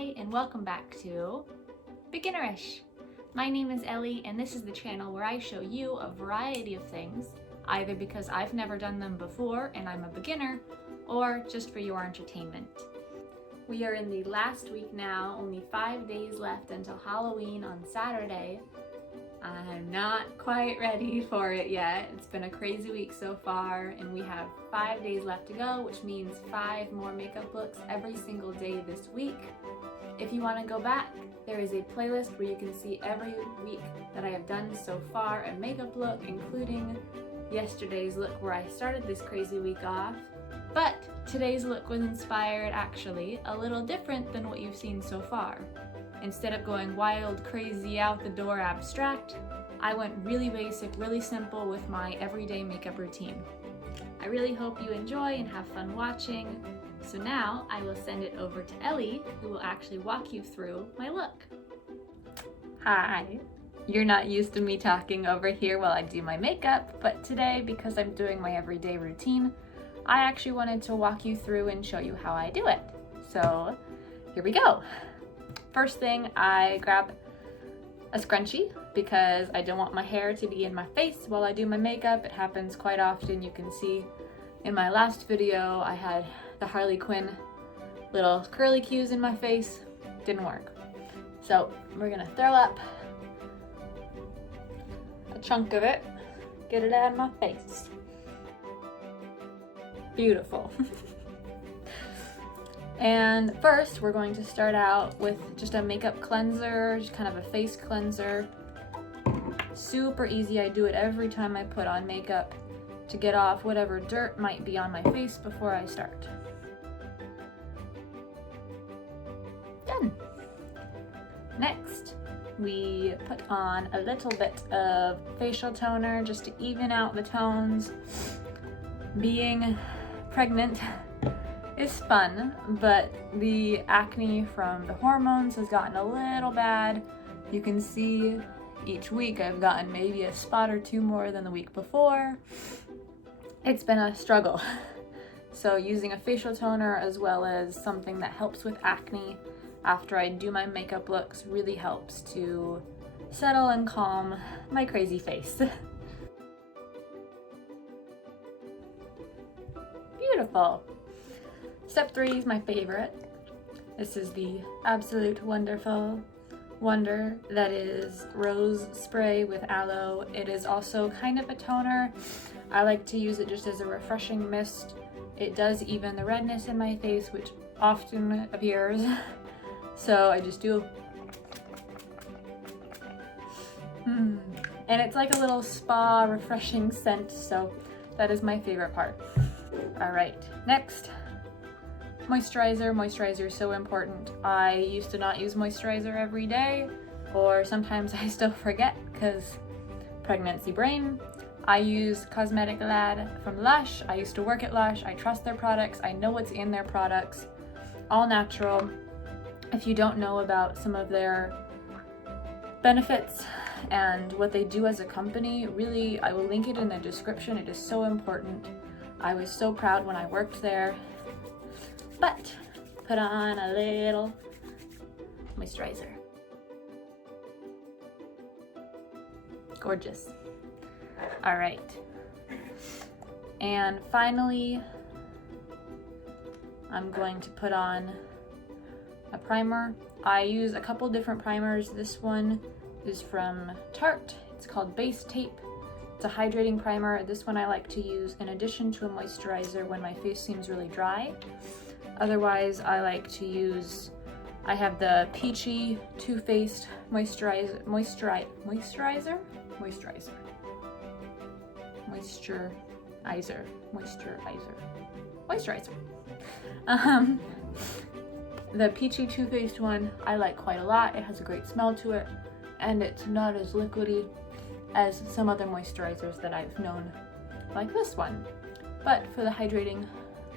Hi, and welcome back to Beginnerish. My name is Ellie, and this is the channel where I show you a variety of things, either because I've never done them before and I'm a beginner, or just for your entertainment. We are in the last week now, only 5 days left until Halloween on Saturday. I'm not quite ready for it yet. It's been a crazy week so far, and we have 5 days left to go, which means 5 more makeup looks every single day this week. If you want to go back, there is a playlist where you can see every week that I have done so far a makeup look, including yesterday's look where I started this crazy week off. But today's look was inspired actually a little different than what you've seen so far. Instead of going wild, crazy, out the door abstract, I went really basic, really simple with my everyday makeup routine. I really hope you enjoy and have fun watching. So now I will send it over to Ellie, who will actually walk you through my look. Hi. You're not used to me talking over here while I do my makeup, but today, because I'm doing my everyday routine, I actually wanted to walk you through and show you how I do it. So here we go. First thing, I grab a scrunchie because I don't want my hair to be in my face while I do my makeup. It happens quite often. You can see in my last video I had the Harley Quinn little curly cues in my face. Didn't work. So we're gonna throw up a chunk of it, get it out of my face. Beautiful. And first, we're going to start out with just a makeup cleanser, just kind of a face cleanser. Super easy. I do it every time I put on makeup to get off whatever dirt might be on my face before I start. Done. Next, we put on a little bit of facial toner just to even out the tones. Being pregnant is fun, but the acne from the hormones has gotten a little bad. You can see each week I've gotten maybe a spot or two more than the week before. It's been a struggle. So using a facial toner as well as something that helps with acne after I do my makeup looks really helps to settle and calm my crazy face. Beautiful. Step 3 is my favorite. This is the absolute wonderful wonder that is rose spray with aloe. It is also kind of a toner. I like to use it just as a refreshing mist. It does even the redness in my face, which often appears. So I just do. And it's like a little spa refreshing scent, so that is my favorite part. All right, next. Moisturizer. Moisturizer is so important. I used to not use moisturizer every day, or sometimes I still forget because pregnancy brain. I use Cosmetic Lad from Lush. I used to work at Lush. I trust their products. I know what's in their products. All natural. If you don't know about some of their benefits and what they do as a company, really, I will link it in the description. It is so important. I was so proud when I worked there. But put on a little moisturizer. Gorgeous. All right. And finally, I'm going to put on a primer. I use a couple different primers. This one is from Tarte. It's called Base Tape. It's a hydrating primer. This one I like to use in addition to a moisturizer when my face seems really dry. Otherwise, I like to use, I have the Peachy Too Faced moisturizer. The Peachy Too Faced one I like quite a lot. It has a great smell to it, and it's not as liquidy as some other moisturizers that I've known, like this one. But for the hydrating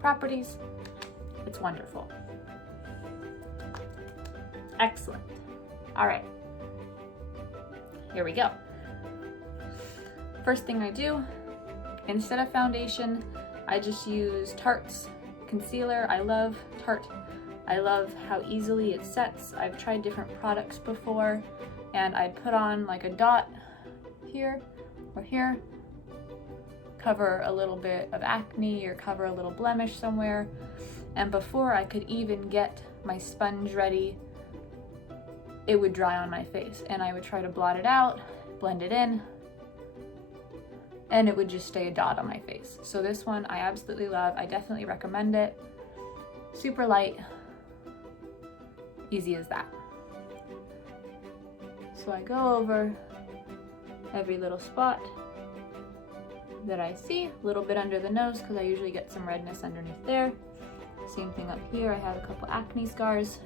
properties, it's wonderful. Excellent. All right, here we go. First thing I do, instead of foundation, I just use Tarte's concealer. I love Tarte I love how easily it sets. I've tried different products before, and I put on like a dot here or here, cover a little bit of acne or cover a little blemish somewhere, and before I could even get my sponge ready, it would dry on my face, and I would try to blot it out, blend it in, and it would just stay a dot on my face. So this one I absolutely love. I definitely recommend it. Super light, easy as that. So I go over every little spot that I see, a little bit under the nose because I usually get some redness underneath there. Same thing up here, I have a couple acne scars.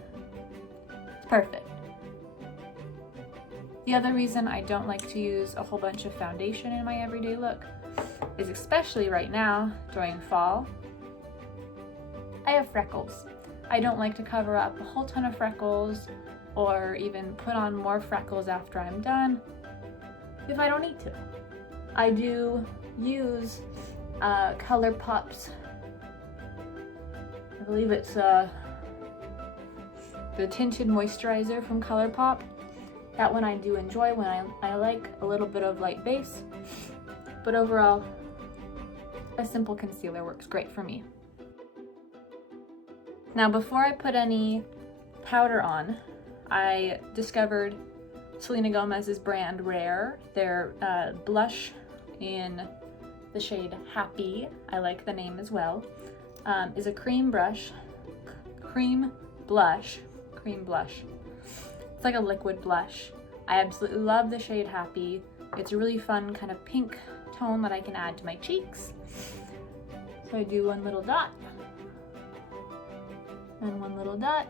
It's perfect. The other reason I don't like to use a whole bunch of foundation in my everyday look is, especially right now during fall, I have freckles. I don't like to cover up a whole ton of freckles or even put on more freckles after I'm done if I don't need to. I do use ColourPop's, I believe it's the tinted moisturizer from ColourPop. That one I do enjoy when I like a little bit of light base, but overall, a simple concealer works great for me. Now, before I put any powder on, I discovered Selena Gomez's brand Rare. Their blush in the shade Happy, I like the name as well, is a cream blush. It's like a liquid blush. I absolutely love the shade Happy. It's a really fun kind of pink tone that I can add to my cheeks. So I do one little dot, and one little dot.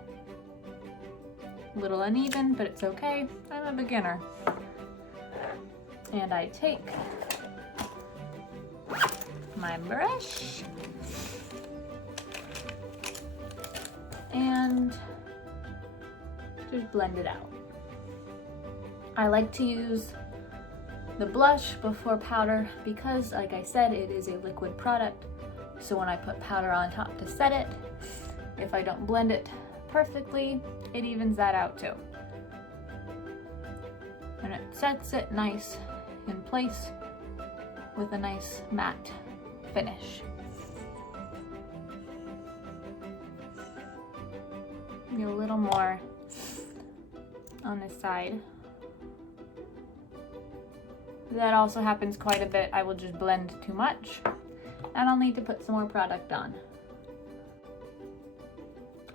A little uneven, but it's okay. I'm a beginner. And I take my brush and just blend it out. I like to use the blush before powder because, like I said, it is a liquid product. So when I put powder on top to set it, if I don't blend it perfectly, it evens that out too. And it sets it nice in place with a nice matte finish. Get a little more on this side. That also happens quite a bit. I will just blend too much and I'll need to put some more product on.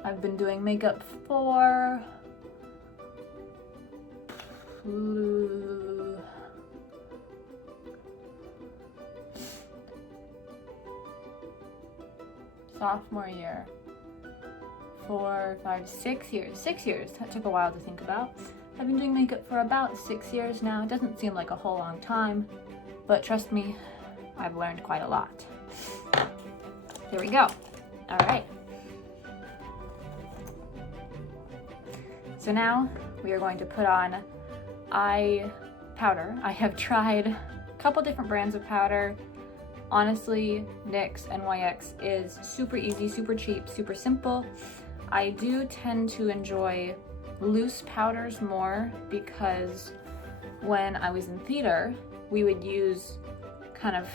I've been doing makeup for sophomore year, 4, 5, 6 years. 6 years, that took a while to think about. I've been doing makeup for about 6 years now. It doesn't seem like a whole long time, but trust me, I've learned quite a lot. Here we go. All right. So now we are going to put on eye powder. I have tried a couple different brands of powder. Honestly, NYX NYX is super easy, super cheap, super simple. I do tend to enjoy loose powders more because when I was in theater, we would use kind of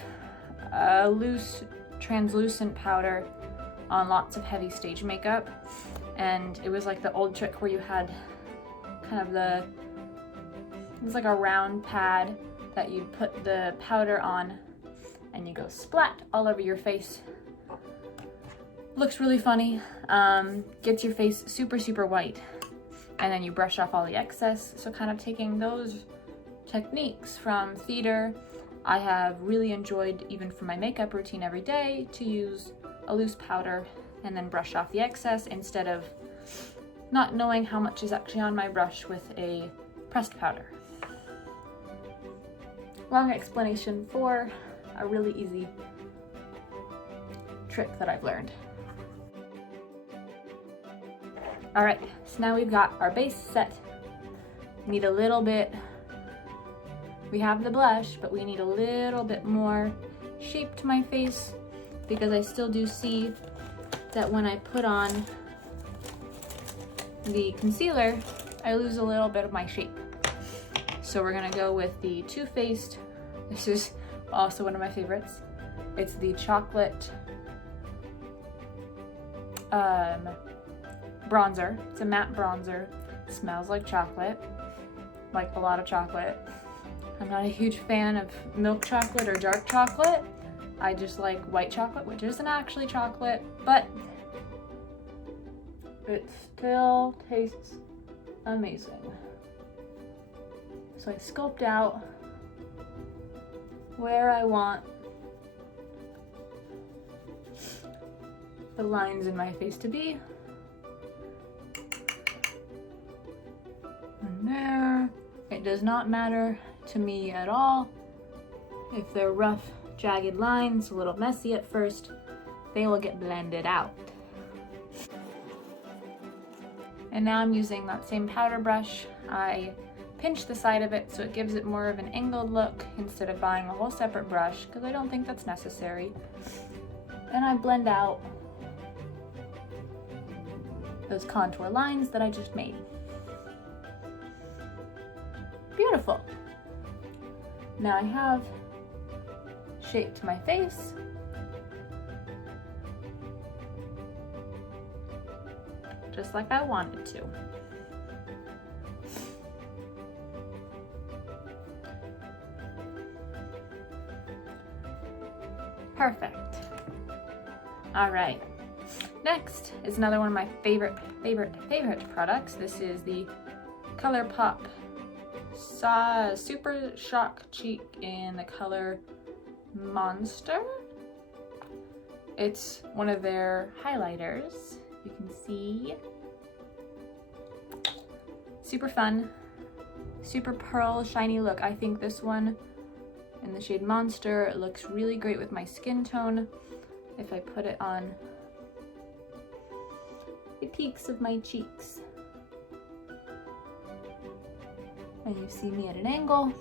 a loose translucent powder on lots of heavy stage makeup. And it was like the old trick where you had kind of it was like a round pad that you'd put the powder on and you go splat all over your face. Looks really funny, gets your face super, super white. And then you brush off all the excess. So kind of taking those techniques from theater, I have really enjoyed, even for my makeup routine every day, to use a loose powder and then brush off the excess instead of not knowing how much is actually on my brush with a pressed powder. Long explanation for a really easy trick that I've learned. All right, so now we've got our base set. Need a little bit, we have the blush, but we need a little bit more shape to my face because I still do see that when I put on the concealer, I lose a little bit of my shape. So we're gonna go with the Too Faced. This is also one of my favorites. It's the chocolate bronzer. It's a matte bronzer. It smells like chocolate, like a lot of chocolate. I'm not a huge fan of milk chocolate or dark chocolate. I just like white chocolate, which isn't actually chocolate, but it still tastes amazing. So I sculpt out where I want the lines in my face to be. And there. It does not matter to me at all if they're rough, jagged lines, a little messy at first. They will get blended out. And now I'm using that same powder brush. I pinch the side of it so it gives it more of an angled look instead of buying a whole separate brush, because I don't think that's necessary. And I blend out those contour lines that I just made. Beautiful. Now I have shaped my face. Just like I wanted to. Perfect. All right. Next is another one of my favorite products. This is the ColourPop Super Shock Cheek in the color Monster. It's one of their highlighters. You can see. Super fun, super pearl shiny look. I think this one in the shade Monster looks really great with my skin tone. If I put it on the peaks of my cheeks. And you see me at an angle.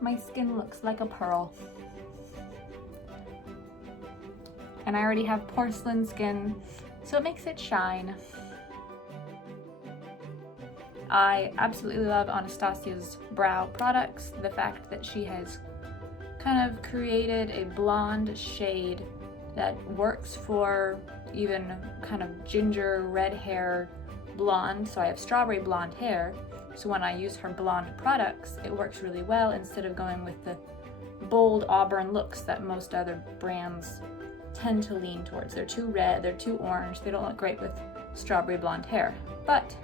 My skin looks like a pearl. And I already have porcelain skin, so it makes it shine. I absolutely love Anastasia's brow products. The fact that she has kind of created a blonde shade that works for even kind of ginger red hair blonde. So I have strawberry blonde hair. So when I use her blonde products, it works really well instead of going with the bold auburn looks that most other brands tend to lean towards. They're too red, they're too orange, they don't look great with strawberry blonde hair. But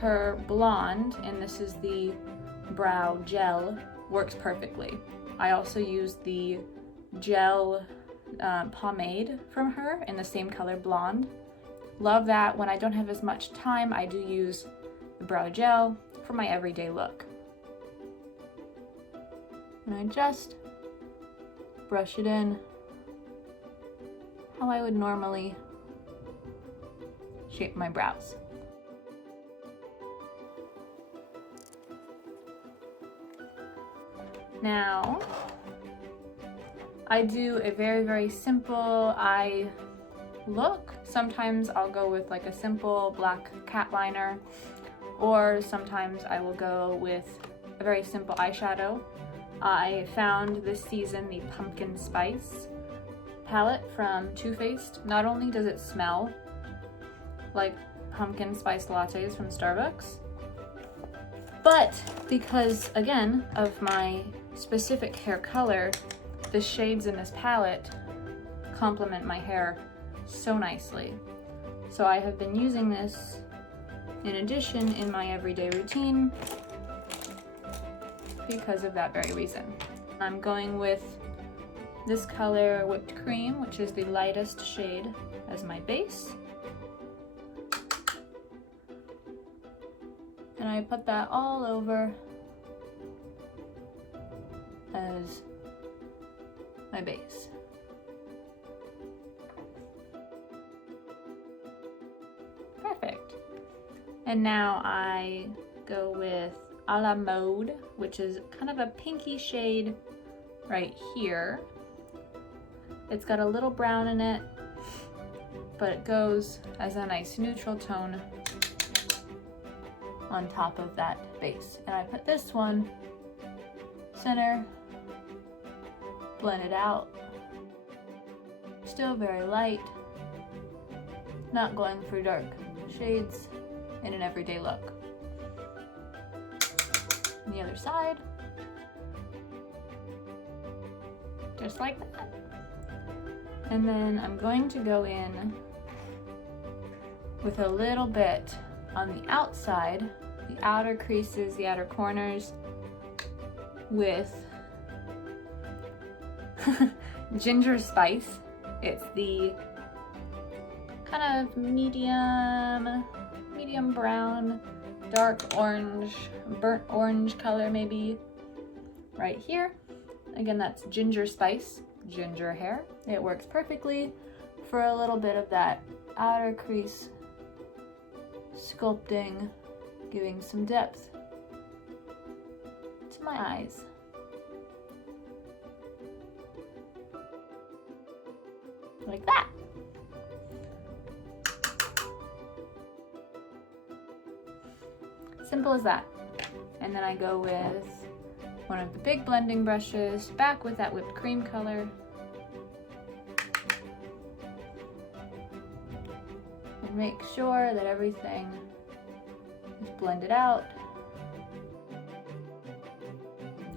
her blonde, and this is the brow gel, works perfectly. I also use the gel pomade from her in the same color blonde. Love that. When I don't have as much time, I do use the brow gel for my everyday look. And I just brush it in how I would normally shape my brows. Now, I do a very simple eye look. Sometimes I'll go with like a simple black cat liner, or sometimes I will go with a very simple eyeshadow. I found this season the Pumpkin Spice palette from Too Faced. Not only does it smell like pumpkin spice lattes from Starbucks, but because, again, of my specific hair color, the shades in this palette complement my hair so nicely. So I have been using this in addition in my everyday routine because of that very reason. I'm going with this color Whipped Cream, which is the lightest shade, as my base. And I put that all over as my base. Perfect. And now I go with A La Mode, which is kind of a pinky shade right here. It's got a little brown in it, but it goes as a nice neutral tone on top of that base. And I put this one center, blend it out. Still very light, not going for dark shades in an everyday look. On the other side, just like that. And then I'm going to go in with a little bit on the outside, the outer creases, the outer corners, with ginger spice. It's the kind of medium brown, dark orange, burnt orange color maybe, right here. Again, that's ginger spice, ginger hair. It works perfectly for a little bit of that outer crease sculpting, giving some depth to my eyes. Like that. Simple as that. And then I go with one of the big blending brushes, back with that whipped cream color. And make sure that everything is blended out.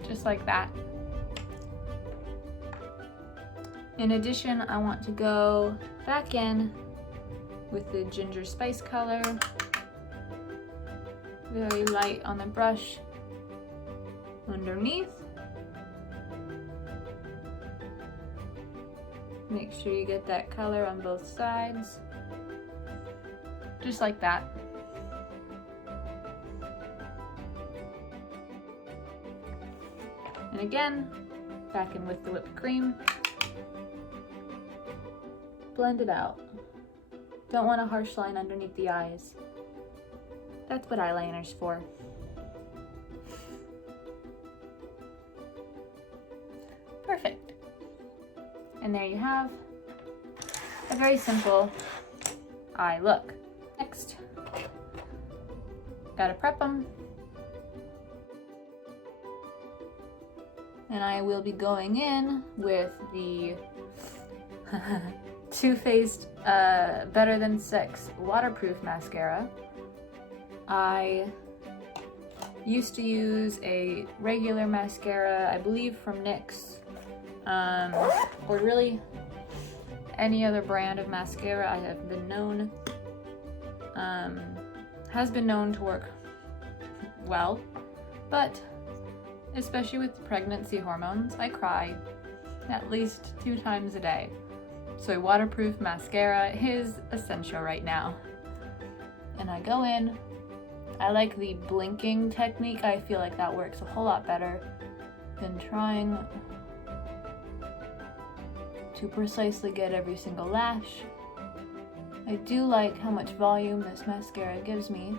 Just like that. In addition, I want to go back in with the ginger spice color. Very light on the brush underneath. Make sure you get that color on both sides. Just like that. And again, back in with the whipped cream. Blend it out. Don't want a harsh line underneath the eyes. That's what eyeliner's for. Perfect. And there you have a very simple eye look. Next, gotta prep them. And I will be going in with the Too Faced Better Than Sex waterproof mascara. I used to use a regular mascara, I believe from NYX, or really any other brand of mascara I have been known, has been known to work well, but especially with pregnancy hormones, I cry at least 2 times a day. So a waterproof mascara is essential right now. And I go in. I like the blinking technique. I feel like that works a whole lot better than trying to precisely get every single lash. I do like how much volume this mascara gives me.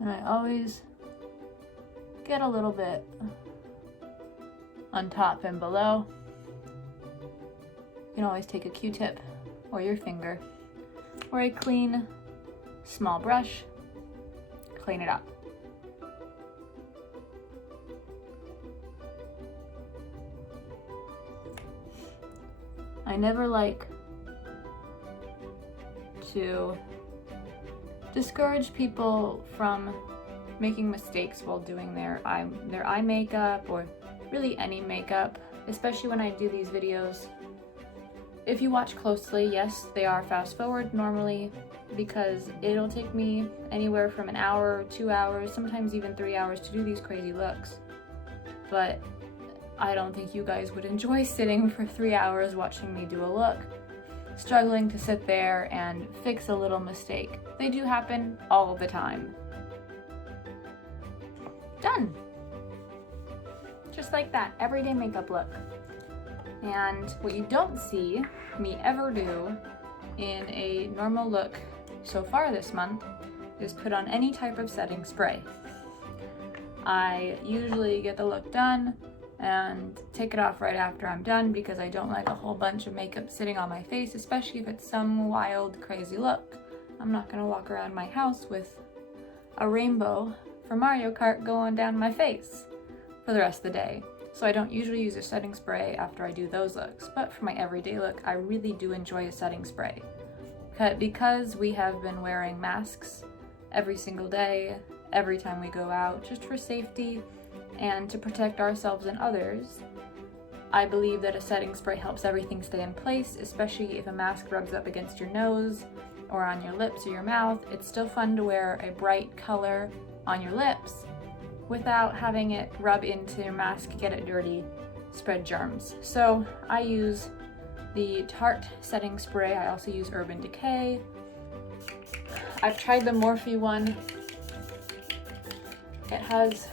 And I always get a little bit on top and below. You can always take a Q-tip or your finger or a clean small brush, clean it up. I never like to discourage people from making mistakes while doing their eye makeup or really any makeup, especially when I do these videos. If you watch closely, yes, they are fast forward normally because it'll take me anywhere from an hour, 2 hours, sometimes even 3 hours to do these crazy looks. But I don't think you guys would enjoy sitting for 3 hours watching me do a look, struggling to sit there and fix a little mistake. They do happen all the time. Done. Just like that, everyday makeup look. And what you don't see me ever do in a normal look so far this month is put on any type of setting spray. I usually get the look done and take it off right after I'm done because I don't like a whole bunch of makeup sitting on my face, especially if it's some wild, crazy look. I'm not gonna walk around my house with a rainbow for Mario Kart going down my face for the rest of the day. So I don't usually use a setting spray after I do those looks, but for my everyday look, I really do enjoy a setting spray. Because we have been wearing masks every single day, every time we go out, just for safety and to protect ourselves and others, I believe that a setting spray helps everything stay in place, especially if a mask rubs up against your nose or on your lips or your mouth. It's still fun to wear a bright color on your lips without having it rub into your mask, get it dirty, spread germs. So I use the Tarte setting spray. I also use Urban Decay. I've tried the Morphe one. It has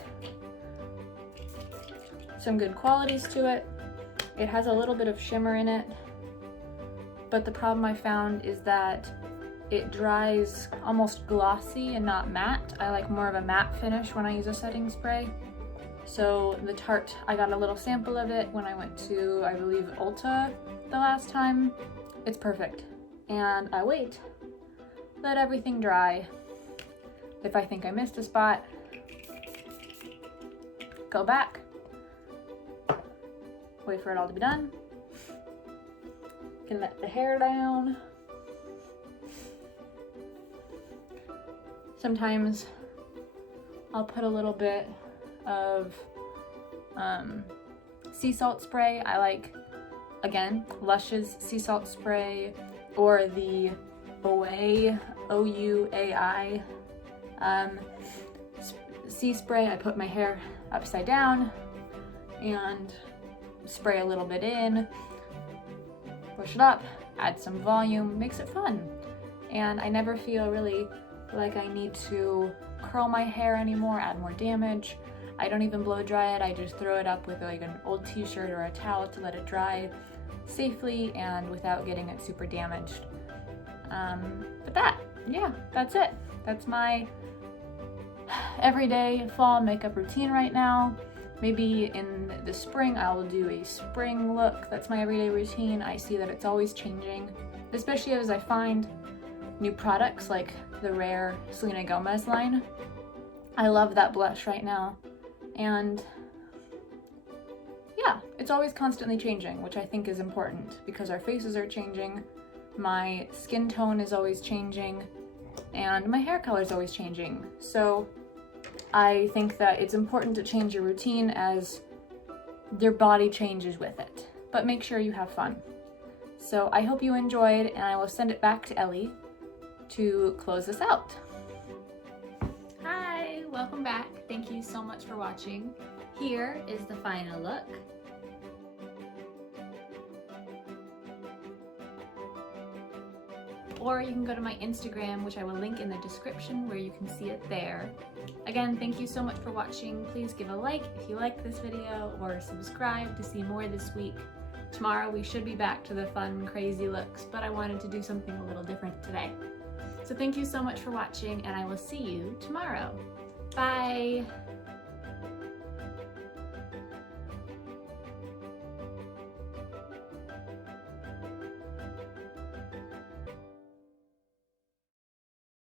some good qualities to it. It has a little bit of shimmer in it, but the problem I found is that it dries almost glossy and not matte. I like more of a matte finish when I use a setting spray. So the Tarte, I got a little sample of it when I went to, I believe, Ulta the last time. It's perfect. And I wait, let everything dry. If I think I missed a spot, go back, wait for it all to be done. Can let the hair down. Sometimes I'll put a little bit of sea salt spray. I like, again, Lush's sea salt spray or the Ouai, O-U-A-I sea spray. I put my hair upside down and spray a little bit in, push it up, add some volume, makes it fun. And I never feel really like I need to curl my hair anymore, add more damage. I don't even blow dry it. I just throw it up with like an old t-shirt or a towel to let it dry safely and without getting it super damaged. But that's it. That's my everyday fall makeup routine right now. Maybe in the spring I'll do a spring look. That's my everyday routine. I see that it's always changing, especially as I find new products like the Rare Selena Gomez line. I love that blush right now. And yeah, it's always constantly changing, which I think is important because our faces are changing, my skin tone is always changing, and my hair color is always changing. So I think that it's important to change your routine as your body changes with it, but make sure you have fun. So I hope you enjoyed, and I will send it back to Ellie to close this out. Hi, welcome back. Thank you so much for watching. Here is the final look. Or you can go to my Instagram, which I will link in the description, where you can see it there. Again, thank you so much for watching. Please give a like if you liked this video, or subscribe to see more this week. Tomorrow we should be back to the fun, crazy looks, but I wanted to do something a little different today. So thank you so much for watching, and I will see you tomorrow. Bye!